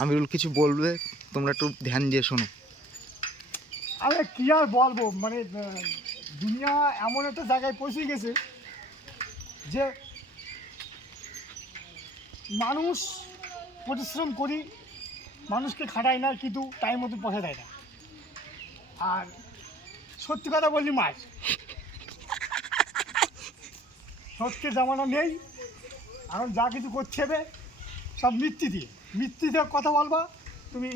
আমিরুল কিছু বলবে, তোমরা একটু ধ্যান দিয়ে শোনো। আরে কি আর বলবো, মানে দুনিয়া এমন একটা জায়গায় পৌঁছে গেছে যে মানুষ পরিশ্রম করি, মানুষকে খাটায় না, কিন্তু টাইম মতো পয়সা দেয় না। আর সত্যি কথা বললি মার, সত্যি জামানা নেই। এখন যা কিছু করছে হবে সব মিথ্যি দিয়ে কথা বলবা তুমি।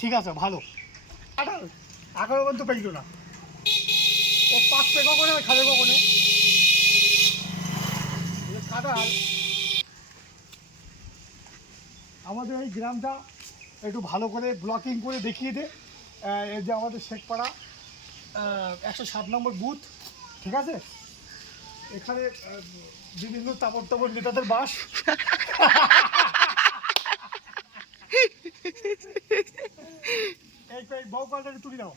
ঠিক আছে, ভালো আঠাল এখনো পর্যন্ত পেইল না, ও পাকবে কখনো, খাবে কখনো কাঁঠাল। আমাদের এই গ্রামটা একটু ভালো করে ব্লকিং করে দেখিয়ে দে। এই যে আমাদের শেখপাড়া 107 নম্বর বুথ, ঠিক আছে? এখানে বিভিন্ন তাবর নেতাদের বাস। এই বহুকালটা তুলি নাও।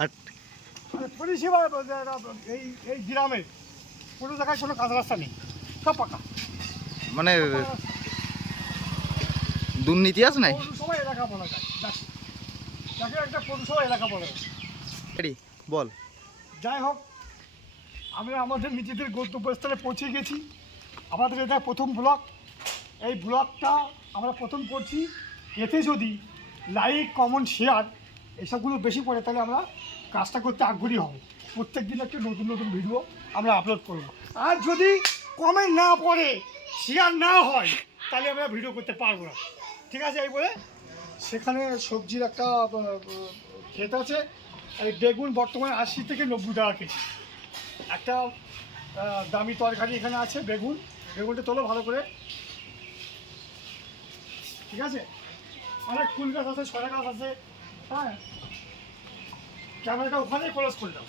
আর পরিষেবা এই এই গ্রামে কোনো জায়গায় কোনো কাঁচা রাস্তা নেই, সব পাকা। মানে দুর্নীতি আছে নাই? পৌরসভা এলাকা বলা যায়, যাকে একটা পৌরসভা এলাকা বলা যায়। বল। যাই হোক, আমরা আমাদের নিজেদের গন্তব্যস্থলে পৌঁছে গেছি। আমাদের এটা প্রথম ব্লক। এই ব্লকটা আমরা প্রথম করছি। এতে যদি লাইক, কমেন্ট, শেয়ার এসবগুলো বেশি পড়ে, তাহলে আমরা কাজটা করতে আগ্রহী হব। প্রত্যেক দিন একটা নতুন নতুন ভিডিও আমরা আপলোড করব। আর যদি কমেন্ট না পড়ে, শেয়ার না হয়, তাহলে আমরা ভিডিও করতে পারবো না, ঠিক আছে? এই বলে সেখানে সবজির একটা ক্ষেত আছে। এই বেগুন বর্তমানে 80 থেকে 90 টাকা কেজি। একটা দামি তরকারি এখানে আছে, বেগুনটা তোলো ভালো করে, ঠিক আছে? অনেক ফুল গাছ আছে, ছড়া গাছ আছে। হ্যাঁ, ক্যামেরাটা ওখানেই ক্লোজ করে দাও।